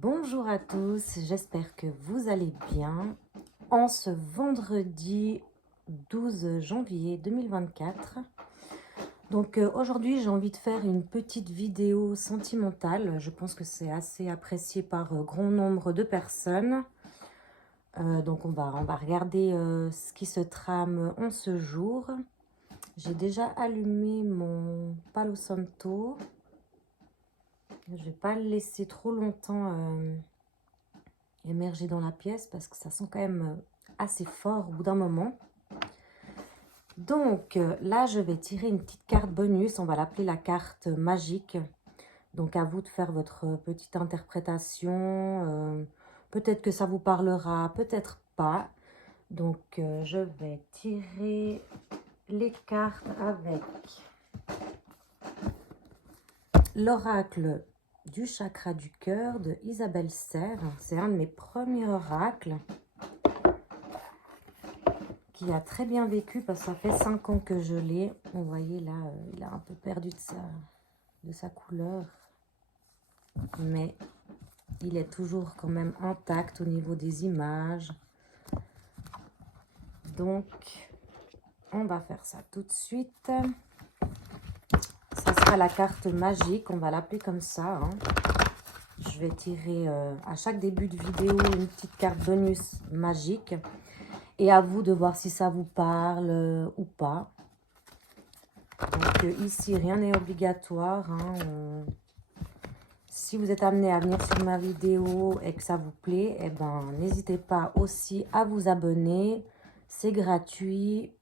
Bonjour à tous, j'espère que vous allez bien. En ce vendredi 12 janvier 2024. Donc aujourd'hui, j'ai envie de faire une petite vidéo sentimentale. Je pense que c'est assez apprécié par grand nombre de personnes. Donc on va regarder ce qui se trame en ce jour. J'ai déjà allumé mon Palo Santo. Je ne vais pas le laisser trop longtemps émerger dans la pièce parce que ça sent quand même assez fort au bout d'un moment. Donc là, je vais tirer une petite carte bonus. On va l'appeler la carte magique. Donc à vous de faire votre petite interprétation. Peut-être que ça vous parlera, peut-être pas. Donc je vais tirer les cartes avec l'oracle du chakra du cœur de Isabelle Serre. C'est un de mes premiers oracles qui a très bien vécu parce que ça fait 5 ans que je l'ai. Vous voyez là, il a un peu perdu de sa couleur. Mais il est toujours quand même intact au niveau des images. Donc, on va faire ça tout de suite. Ça sera la carte magique, on va l'appeler comme ça. Je vais tirer à chaque début de vidéo une petite carte bonus magique. Et à vous de voir si ça vous parle ou pas. Donc ici, rien n'est obligatoire. Si vous êtes amené à venir sur ma vidéo et que ça vous plaît, eh ben, n'hésitez pas aussi à vous abonner. C'est gratuit.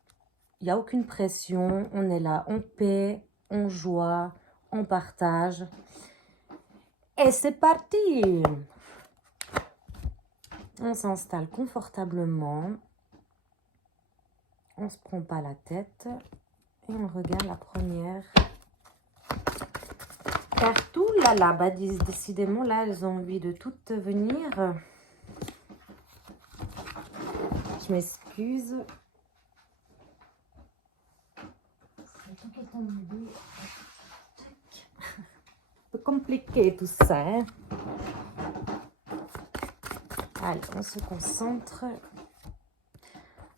Il n'y a aucune pression. On est là en paix, en joie, en partage. Et c'est parti! On s'installe confortablement. On ne se prend pas la tête. Et on regarde la première carte. Ouh là là, bah, décidément, là, elles ont envie de toutes venir. Je m'excuse. Un peu compliqué tout ça. Hein. Allez, on se concentre.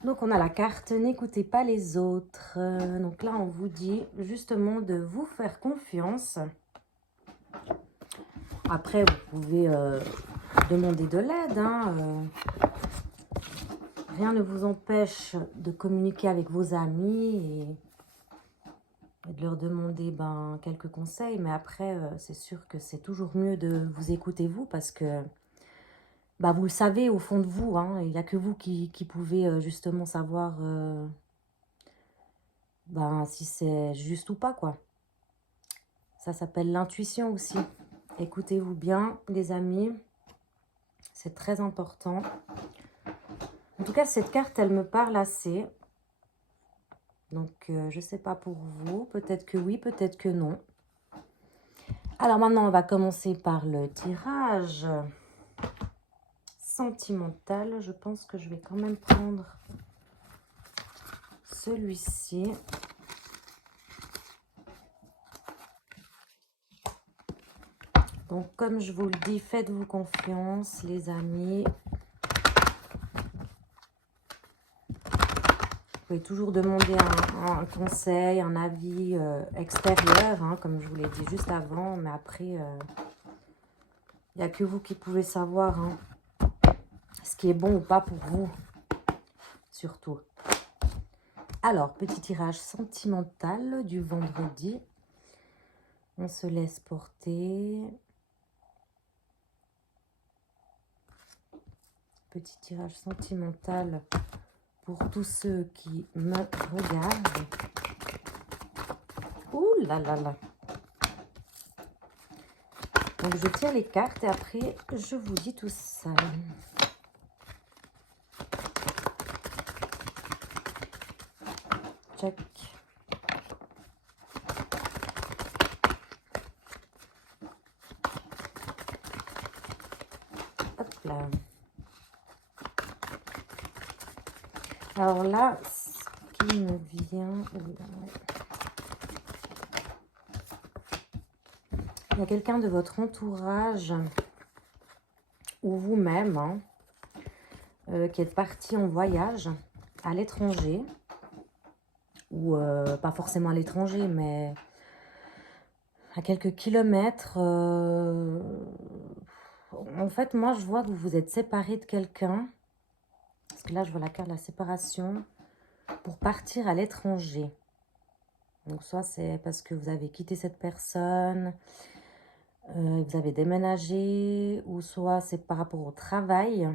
Donc, on a la carte « N'écoutez pas les autres ». Donc là, on vous dit justement de vous faire confiance. Après, vous pouvez demander de l'aide. Rien ne vous empêche de communiquer avec vos amis et de leur demander quelques conseils. Mais après, c'est sûr que c'est toujours mieux de vous écouter vous parce que vous le savez au fond de vous. Il n'y a que vous qui pouvez justement savoir si c'est juste ou pas, quoi. Ça s'appelle l'intuition aussi. Écoutez-vous bien, les amis. C'est très important. En tout cas, cette carte, elle me parle assez. Donc, je ne sais pas pour vous. Peut-être que oui, peut-être que non. Alors maintenant, on va commencer par le tirage sentimental. Je pense que je vais quand même prendre celui-ci. Donc, comme je vous le dis, faites-vous confiance, les amis. Vous pouvez toujours demander un conseil, un avis extérieur, comme je vous l'ai dit juste avant. Mais après, il n'y a que vous qui pouvez savoir ce qui est bon ou pas pour vous, surtout. Alors, petit tirage sentimental du vendredi. On se laisse porter. Petit tirage sentimental pour tous ceux qui me regardent. Ouh là là là. Donc, je tire les cartes et après, je vous dis tout ça. Check. Hop là. Alors là, ce qui me vient... Il y a quelqu'un de votre entourage ou vous-même, hein, qui êtes parti en voyage à l'étranger, ou pas forcément à l'étranger, mais à quelques kilomètres. En fait, moi, je vois que vous vous êtes séparé de quelqu'un, parce que là, je vois la carte de la séparation, pour partir à l'étranger. Donc, soit c'est parce que vous avez quitté cette personne, vous avez déménagé, ou soit c'est par rapport au travail.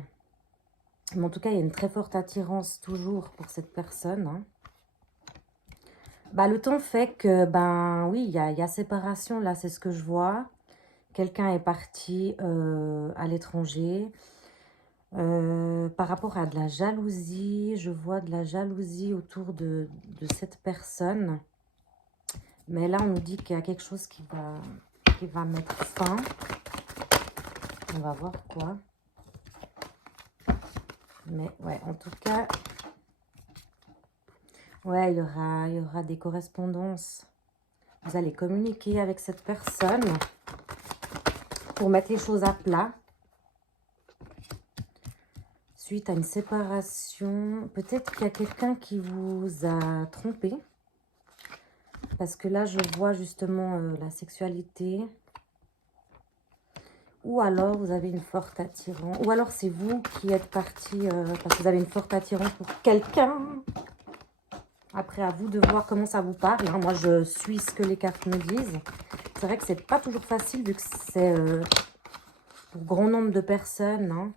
Mais en tout cas, il y a une très forte attirance toujours pour cette personne, hein. Bah, le temps fait que, ben oui, il y a séparation, là, c'est ce que je vois. Quelqu'un est parti à l'étranger. Par rapport à de la jalousie, je vois de la jalousie autour de cette personne. Mais là, on nous dit qu'il y a quelque chose qui va mettre fin. On va voir quoi. Mais ouais, en tout cas, ouais, il y aura des correspondances. Vous allez communiquer avec cette personne pour mettre les choses à plat. Suite à une séparation, peut-être qu'il y a quelqu'un qui vous a trompé. Parce que là, je vois justement la sexualité. Ou alors, vous avez une forte attirance. Ou alors, c'est vous qui êtes parti parce que vous avez une forte attirance pour quelqu'un. Après, à vous de voir comment ça vous parle, hein. Moi, je suis ce que les cartes me disent. C'est vrai que c'est pas toujours facile vu que c'est pour grand nombre de personnes, hein.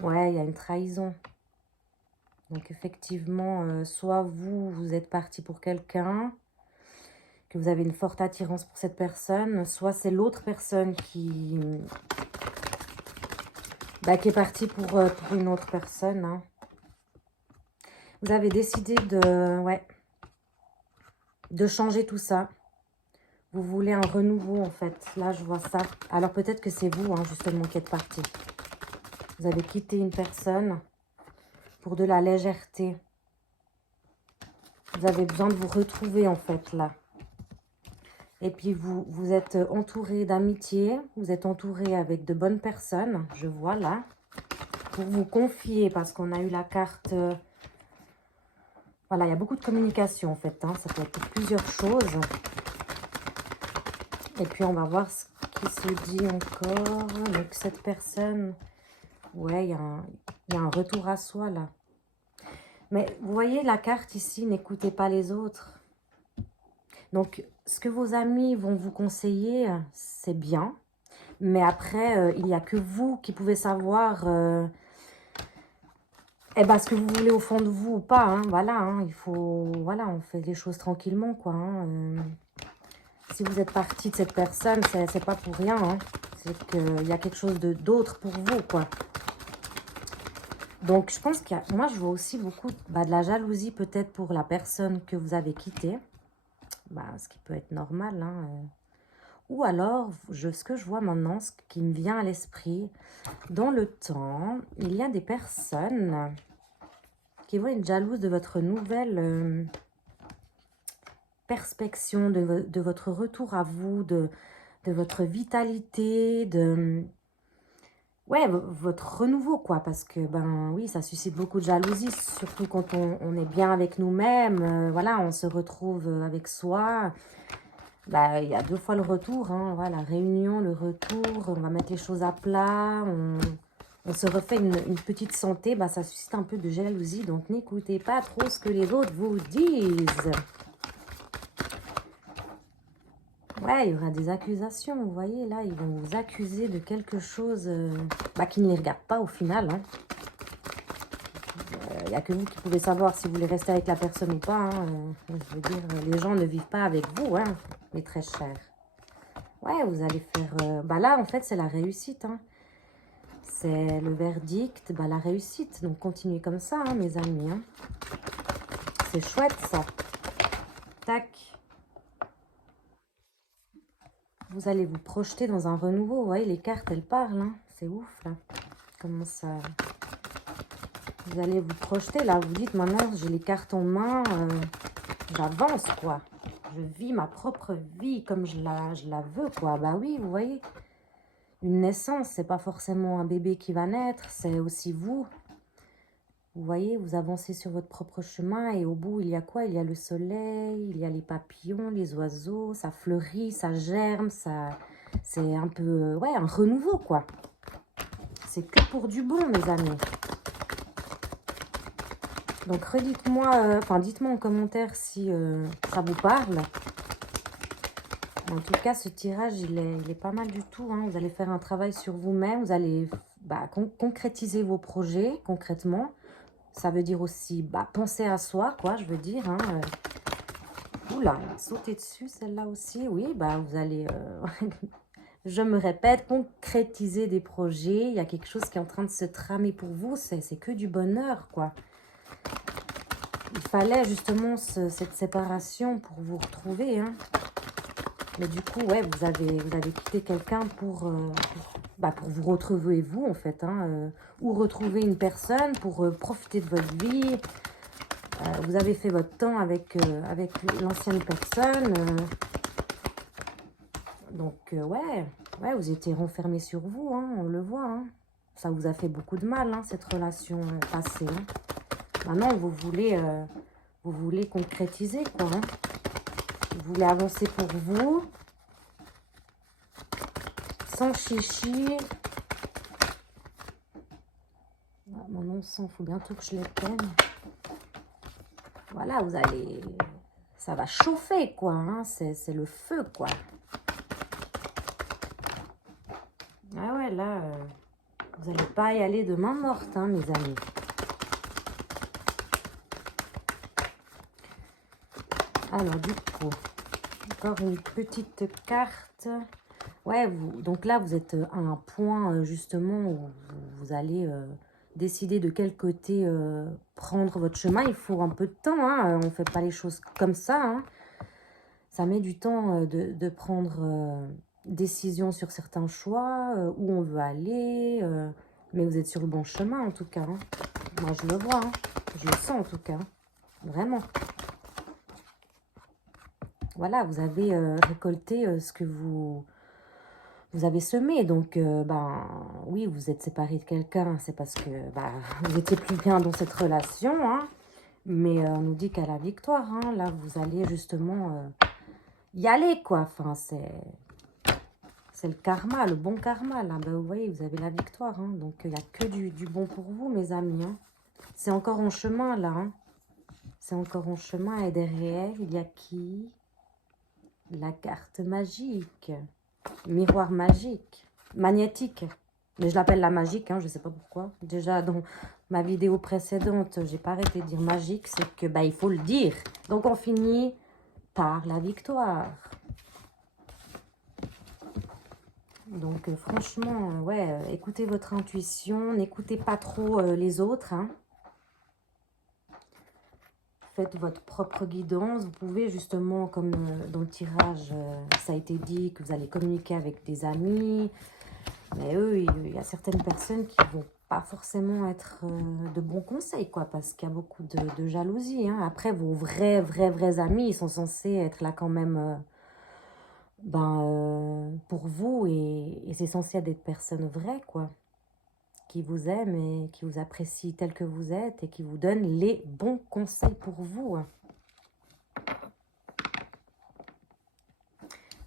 Ouais, il y a une trahison. Donc, effectivement, soit vous êtes parti pour quelqu'un, que vous avez une forte attirance pour cette personne, soit c'est l'autre personne qui est partie pour une autre personne, hein. Vous avez décidé de changer tout ça. Vous voulez un renouveau, en fait. Là, je vois ça. Alors, peut-être que c'est vous, hein, justement, qui êtes parti. Vous avez quitté une personne pour de la légèreté. Vous avez besoin de vous retrouver, en fait, là. Et puis, vous êtes entouré d'amitié. Vous êtes entouré avec de bonnes personnes, je vois, là. Pour vous confier, parce qu'on a eu la carte... voilà, il y a beaucoup de communication, en fait, hein. Ça peut être pour plusieurs choses. Et puis, on va voir ce qui se dit encore. Donc, cette personne... ouais, il y a un retour à soi, là. Mais vous voyez la carte ici, n'écoutez pas les autres. Donc, ce que vos amis vont vous conseiller, c'est bien. Mais après, il n'y a que vous qui pouvez savoir ce que vous voulez au fond de vous ou pas, hein. Voilà, hein, il faut... voilà, on fait les choses tranquillement, quoi, hein. Si vous êtes parti de cette personne, c'est pas pour rien, hein. C'est qu'il y a quelque chose d'autre pour vous, quoi. Donc, je pense qu'il y a... moi, je vois aussi beaucoup de la jalousie, peut-être, pour la personne que vous avez quittée. Ce qui peut être normal, hein. Ou alors, ce que je vois maintenant, ce qui me vient à l'esprit, dans le temps, il y a des personnes qui vont être jalouses de votre nouvelle perspection, de votre retour à vous, de votre vitalité, ouais, votre renouveau, quoi, parce que, oui, ça suscite beaucoup de jalousie, surtout quand on est bien avec nous-mêmes, voilà, on se retrouve avec soi. Il y a 2 fois le retour, hein, voilà, réunion, le retour, on va mettre les choses à plat, on se refait une petite santé, ça suscite un peu de jalousie, donc n'écoutez pas trop ce que les autres vous disent. Ouais, il y aura des accusations, vous voyez, là, ils vont vous accuser de quelque chose qui ne les regarde pas au final, hein. Il n'y a que vous qui pouvez savoir si vous voulez rester avec la personne ou pas, hein. Je veux dire, les gens ne vivent pas avec vous, hein, mes très chers. Ouais, vous allez faire... là, en fait, c'est la réussite, hein. C'est le verdict, la réussite. Donc, continuez comme ça, hein, mes amis, hein. C'est chouette, ça. Tac. Vous allez vous projeter dans un renouveau. Vous voyez, les cartes, elles parlent, hein. C'est ouf, là. Comment ça... Vous allez vous projeter, là. Vous dites, maintenant, j'ai les cartes en main. J'avance, quoi. Je vis ma propre vie comme je la veux, quoi. Oui, vous voyez. une naissance. C'est pas forcément un bébé qui va naître, c'est aussi vous. Vous voyez, vous avancez sur votre propre chemin et au bout, il y a quoi? Il y a le soleil, il y a les papillons, les oiseaux, ça fleurit, ça germe, ça... c'est un peu, ouais, un renouveau, quoi. C'est que pour du bon, mes amis. Donc, redites-moi, enfin, dites-moi en commentaire si ça vous parle. En tout cas, ce tirage, il est pas mal du tout, hein. Vous allez faire un travail sur vous-même, vous allez concrétiser vos projets, concrètement. Ça veut dire aussi penser à soi, quoi, je veux dire. Hein. Oula, elle a sauté dessus, celle-là aussi. Oui, vous allez, je me répète, concrétiser des projets. Il y a quelque chose qui est en train de se tramer pour vous. C'est que du bonheur, quoi. Il fallait justement cette séparation pour vous retrouver. Hein. Mais du coup, ouais, vous avez quitté quelqu'un pour vous retrouver vous, en fait. Hein, ou retrouver une personne pour profiter de votre vie. Vous avez fait votre temps avec l'ancienne personne. Donc, ouais, vous étiez renfermé sur vous, hein, on le voit. Hein. Ça vous a fait beaucoup de mal, hein, cette relation passée. Hein. Maintenant, vous voulez concrétiser, quoi. Hein. Vous voulez avancer pour vous. Sans chichi. Ah, mon nom s'en fout bientôt que je l'éteigne. Voilà, vous allez... Ça va chauffer, quoi. Hein. C'est le feu, quoi. Ah ouais, là, vous n'allez pas y aller de main morte, hein, mes amis. Alors, du coup, encore une petite carte. Ouais, donc là, vous êtes à un point, justement, où vous allez décider de quel côté prendre votre chemin. Il faut un peu de temps, hein. On ne fait pas les choses comme ça. Hein. Ça met du temps de prendre décision sur certains choix, où on veut aller. Mais vous êtes sur le bon chemin, en tout cas. Hein. Moi, je le vois. Hein. Je le sens, en tout cas. Vraiment. Voilà, vous avez récolté ce que vous avez semé. Donc, oui, vous êtes séparé de quelqu'un. C'est parce que vous n'étiez plus bien dans cette relation. Hein. Mais on nous dit qu'à la victoire, hein, là, vous allez justement y aller, quoi. Enfin, c'est le karma, le bon karma, là. Vous voyez, vous avez la victoire. Hein. Donc, il n'y a que du bon pour vous, mes amis. Hein. C'est encore en chemin, là. Hein. C'est encore en chemin. Et derrière, il y a qui? La carte magique. Miroir magique. Magnétique. Mais je l'appelle la magique, hein, je ne sais pas pourquoi. Déjà, dans ma vidéo précédente, j'ai pas arrêté de dire magique. C'est que, il faut le dire. Donc, on finit par la victoire. Donc, franchement, ouais, écoutez votre intuition. N'écoutez pas trop les autres, hein. Faites votre propre guidance. Vous pouvez justement, comme dans le tirage, ça a été dit que vous allez communiquer avec des amis. Mais eux, il y a certaines personnes qui ne vont pas forcément être de bons conseils, quoi, parce qu'il y a beaucoup de jalousie. Hein. Après, vos vrais amis, ils sont censés être là quand même pour vous. Et c'est censé être des personnes vraies, quoi, qui vous aiment et qui vous apprécient tel que vous êtes et qui vous donnent les bons conseils pour vous. Hein.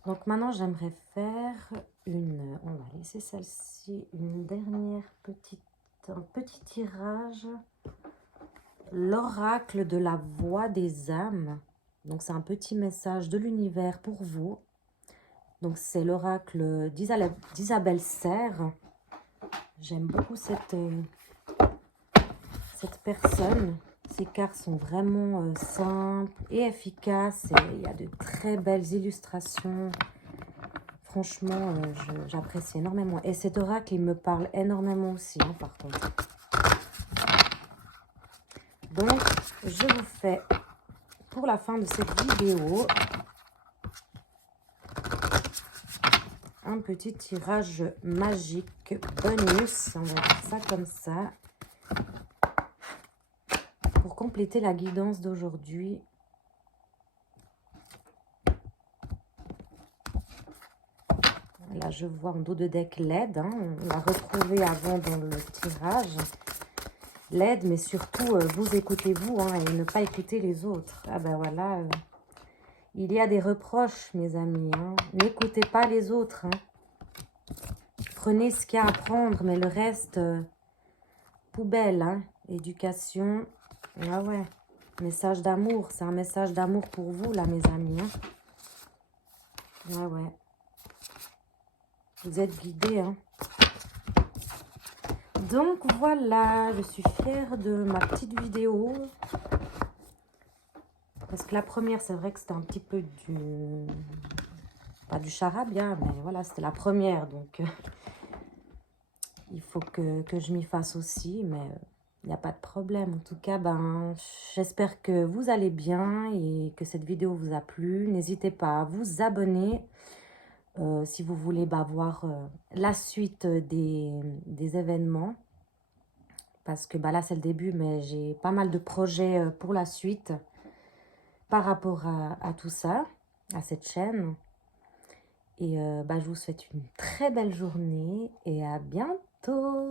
Donc maintenant, j'aimerais faire on va laisser celle-ci, une dernière un petit tirage. L'oracle de la voix des âmes. Donc c'est un petit message de l'univers pour vous. Donc c'est l'oracle d'Isabelle Serre. J'aime beaucoup cette personne. Ces cartes sont vraiment simples et efficaces. Et il y a de très belles illustrations. Franchement, j'apprécie énormément. Et cet oracle, il me parle énormément aussi, hein, par contre. Donc, je vous fais, pour la fin de cette vidéo, un petit tirage magique bonus. On va faire ça comme ça. Pour compléter la guidance d'aujourd'hui. Là, je vois en dos de deck LED. Hein. On l'a retrouvé avant dans le tirage. LED, mais surtout, vous écoutez-vous hein, et ne pas écouter les autres. Ah ben voilà, il y a des reproches, mes amis. Hein. N'écoutez pas les autres. Hein. Prenez ce qu'il y a à prendre, mais le reste, poubelle. Hein. Éducation, ah ouais. Message d'amour, c'est un message d'amour pour vous, là, mes amis. Hein. Ah ouais. Vous êtes guidés, hein. Donc voilà, je suis fière de ma petite vidéo. Parce que la première, c'est vrai que c'était un petit peu du... Pas du charabia, mais voilà, c'était la première. Donc, il faut que je m'y fasse aussi, mais il n'y a pas de problème. En tout cas, ben, j'espère que vous allez bien et que cette vidéo vous a plu. N'hésitez pas à vous abonner. Si vous voulez voir la suite des événements. Parce que là, c'est le début, mais j'ai pas mal de projets pour la suite par rapport à tout ça, à cette chaîne. Et je vous souhaite une très belle journée et à bientôt.